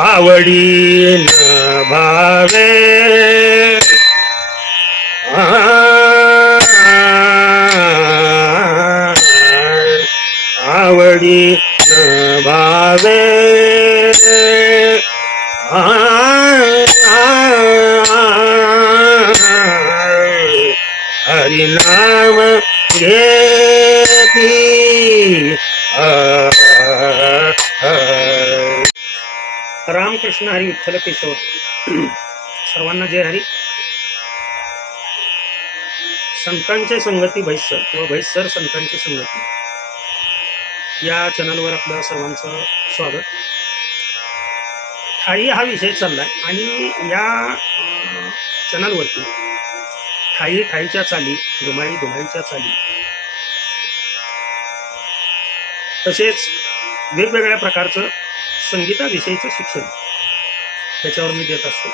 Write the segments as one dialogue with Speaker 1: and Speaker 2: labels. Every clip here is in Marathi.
Speaker 1: आवडी न भावे। हरिनाम घेती। रामकृष्ण हरी विठ्ठल केशव सर्वांना जय हरी। संतांच्या संगती भैसर किंवा भैसर संतांची संगती. या चॅनलवर आपलं सर्वांचं स्वागत. ठाई हा विषय चाललाय आणि या चॅनलवरती ठाई ठाईच्या चाली धुमाळी धुमाळीच्या चाली. तसेच वेगवेगळ्या प्रकारचं संगीताविषयीचं शिक्षण त्याच्यावर मी देत असतो.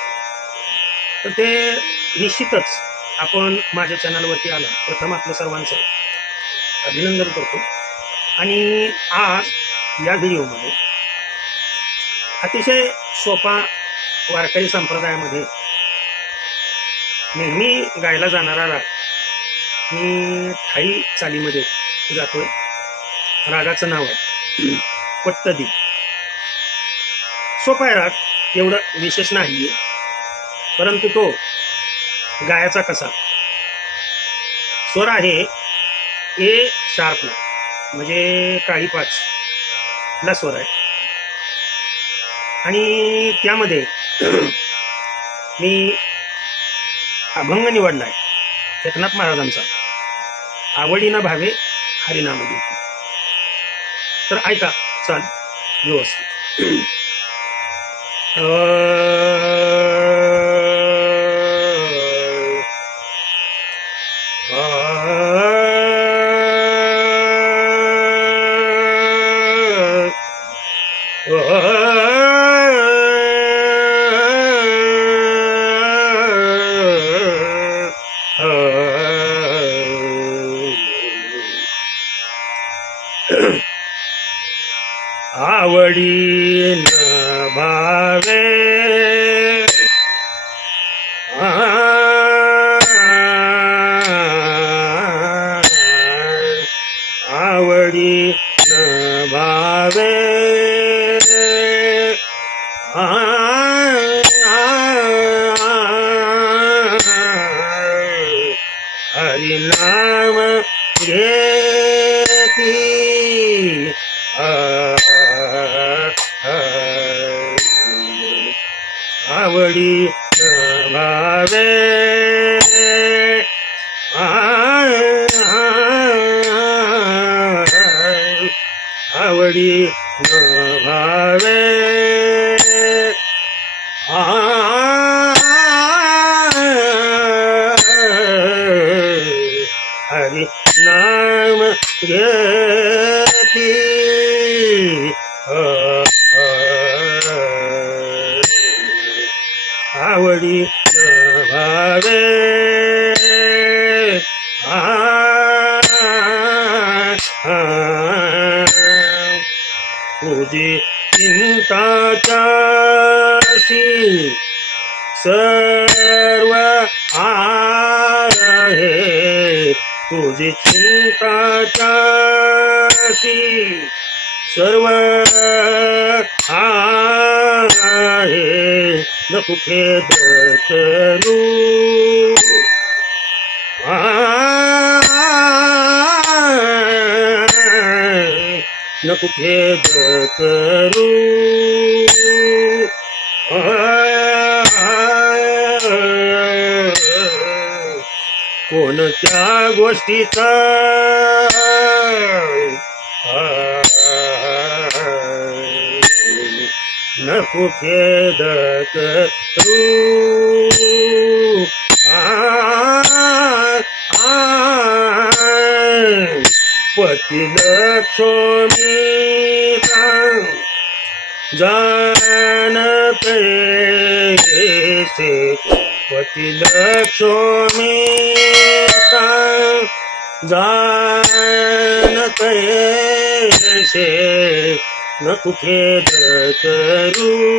Speaker 1: तर ते निश्चितच आपण माझ्या चॅनलवरती आला प्रथम आपलं सर्वांचं अभिनंदन करतो. आणि आज या व्हिडिओमध्ये अतिशय सोपा वारकरी संप्रदायामध्ये नेहमी गायला जाणारा राग. मी थाई चालीमध्ये जातोय. रागाचं नाव आहे. पट्टदी सोपा आहे राग. एवढं विशेष नाही परंतु तो गायाचा कसा? स्वर आहे ए शार्पला म्हणजे काळी पाच ला स्वर आहे. आणि त्यामध्ये मी अभंग निवडला आहे एकनाथ महाराजांचा आवडीना भावे हरिनाम तर ऐका चाल व्यवस्थित Oh. हरिनाम घेती आवडी न भावे आवडी न भावे हरि घेती आवडी भावे तुझी चिंताची सर्व आहे. तुझी चिंताची सर्व आहे. नको खेद करू. नको खेद करू. त्या गोष्टीचा. नको खेद करू पती लक्ष्मी पतिलक्ष्मी पती लक्ष्मी जानत न कुठे करू?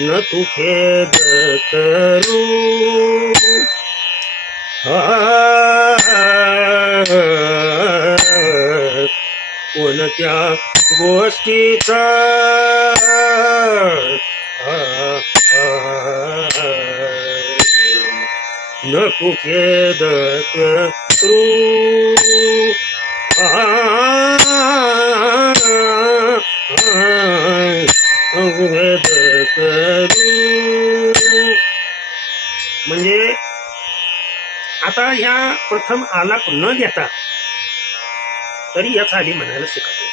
Speaker 1: न तू करू? कोणत्या गोष्टीचा नको खेद करू भेद करू म्हणजे आता ह्या प्रथम आलाप न घेता तरी या आधी म्हणायला शिकतो.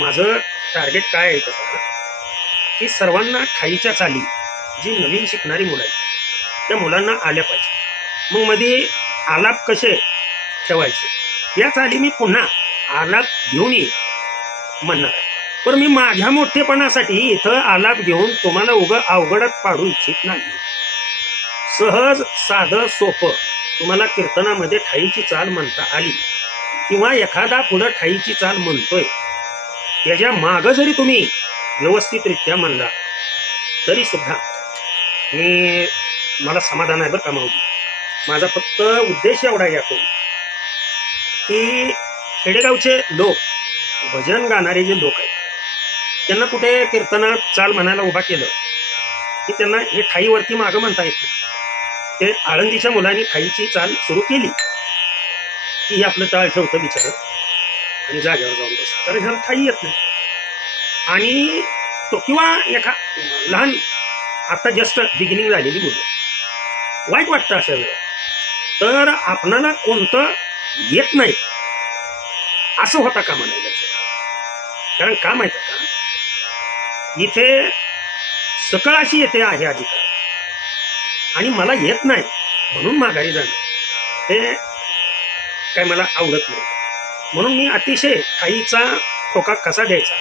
Speaker 1: माझं टार्गेट काय आहे की सर्वांना ठाईच्या चाली जी नवीन शिकणारी मुलं आहेत त्या मुलांना आल्या पाहिजे. मग मध्ये आलाप कसे ठेवायचे? या चाली मी पुन्हा आलाप घेऊन येईल म्हणणार आहे. पण मी माझ्या मोठेपणासाठी इथं आलाप घेऊन तुम्हाला उग अवघडात पाडू इच्छित नाही. सहज साधं सोपं तुम्हाला कीर्तनामध्ये ठाईची चाल म्हणता आली किंवा एखादा पुढं ठाईची चाल म्हणतोय त्याच्या मागं जरी तुम्ही व्यवस्थितरित्या म्हणला तरी सुद्धा मी मला समाधान आहे बरं का माऊली? माझा फक्त उद्देश एवढा यातो की खेडेगावचे लोक भजन गाणारे जे लोक आहेत त्यांना कुठे कीर्तनात चाल म्हणायला उभा केलं की त्यांना हे ठाईवरती मागं म्हणता येत नाही. ते आळंदीच्या मुलांनी ठाईची चाल सुरू केली की हे आपलं टाळ ठेवतं बिचारं आणि जागेवर जाऊन बसतं. कारण ह्याला ठाई येत नाही. आणि तो किंवा एका लहान आता जस्ट बिगिनिंग झालेली मुलं वाईट वाटतं अशा वेळेला तर आपणाला कोणतं येत नाही. असं होता का म्हणायला कारण का माहीत का? इथे सकळ अशी येते आहे अधिकार. आणि मला येत नाही म्हणून माघारी जाणं. हे काय मला आवडत नाही. म्हणून मी अतिशय ठाईचा ठोका कसा द्यायचा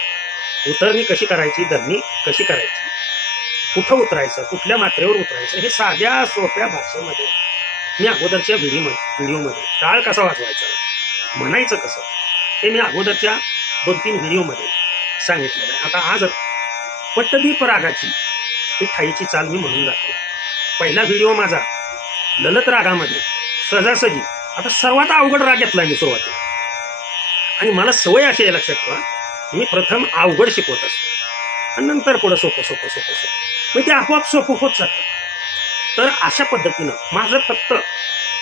Speaker 1: उतरणी कशी करायची? धरणी कशी करायची? कुठं उतरायचं कुठल्या मात्रेवर उतरायचं हे साध्या सोप्या भाषेमध्ये मी अगोदरच्या व्हिडिओ व्हिडिओमध्ये टाळ कसा वाजवायचा म्हणायचं कसं हे मी अगोदरच्या दोन तीन व्हिडिओमध्ये सांगितलेलं आहे. आता आज पट्टदीप रागाची ही ठाईची चाल मी म्हणून जातो पहिला व्हिडिओ माझा ललत रागामध्ये सहजासहजी आता सर्वात अवघड राग घेतला मी सुरुवातीला. आणि मला सवय अशी आहे लक्षात ठेवा मी प्रथम अवघड शिकवत असतो. आणि नंतर पुढं सोपं सोपं सोपं सोपं. मग ते आपोआप सोपं होत जातं. तर अशा पद्धतीनं माझं फक्त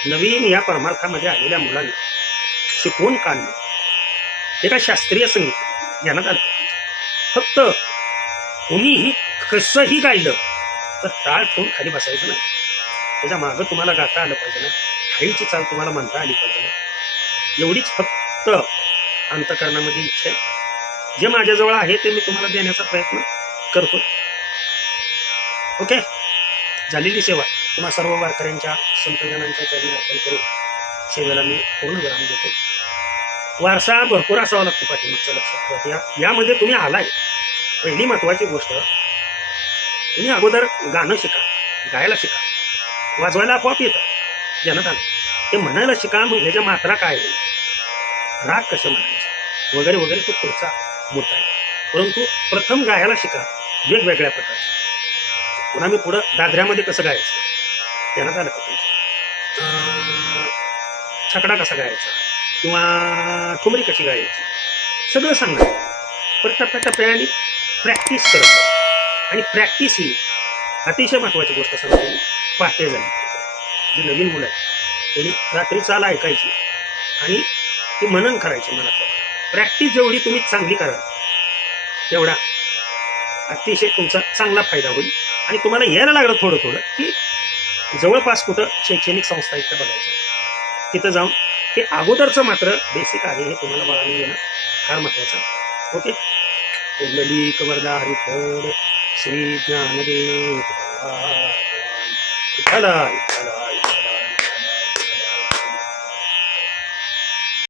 Speaker 1: नवीन या परमार्थामध्ये आलेल्या मुलांना शिकवून काढणं हे काय शास्त्रीय संगीत? ज्ञानात आलं. फक्त कुणीही कसंही गायलं तर टाळ ठेवून खाली बसायचं नाही. त्याच्या मागं तुम्हाला गाता आलं पाहिजे ना. ठाईची चाल तुम्हाला म्हणता आली पाहिजे ना. एवढीच फक्त अंतकरणामध्ये इच्छा आहे. जे माझ्याजवळ आहे ते मी तुम्हाला देण्याचा प्रयत्न करतो ओके? झालेली सेवा किंवा सर्व वारकऱ्यांच्या संतजनांच्या चरणी अर्पण करून सेवेला मी पूर्ण विराम देतो. वारसा भरपूर असावा लागतो पाठीमागचं लक्षात ठेवा या यामध्ये तुम्ही आलाय. पहिली महत्वाची गोष्ट तुम्ही अगोदर गाणं शिका गायला शिका. वाजवायला आपोआप येतं. ज्ञानात आलं. ते म्हणायला शिका मग ह्याच्या मात्रा काय आहे? राग कसे म्हणायचं? वगैरे वगैरे तो पुढचा मुद्दा आहे. परंतु प्रथम गायला शिका वेगवेगळ्या प्रकारचे. पुन्हा मी पुढं दादऱ्यामध्ये कसं गायचं? ज्ञानात आलं का तुमचं अं, छकडा कसा गायचा? किंवा ठुमरी कशी गायची? सगळं सांगणार पण टप्प्याटप्प्याने प्रॅक्टिस करत आणि प्रॅक्टिस ही अतिशय महत्त्वाची गोष्ट सांगतो पाहते पहाटे झाली जी नवीन मुलं आहेत त्यांनी रात्री चाल ऐकायची आणि ती मनन करायची मनातलं. प्रॅक्टिस जेवढी तुम्ही चांगली कराल तेवढा अतिशय तुमचा चांगला फायदा होईल. आणि तुम्हाला यायला लागलं थोडं थोडं की जवळपास कुठं शैक्षणिक संस्था इथं बघायचं. तिथं जाऊन हे अगोदरचं मात्र बेसिक आहे हे तुम्हाला बघायला येणं फार महत्त्वाचं आहे. ओके कुंडली कवरदा हरिफड श्री ज्ञानदेव तुकाराम. विठ्ठल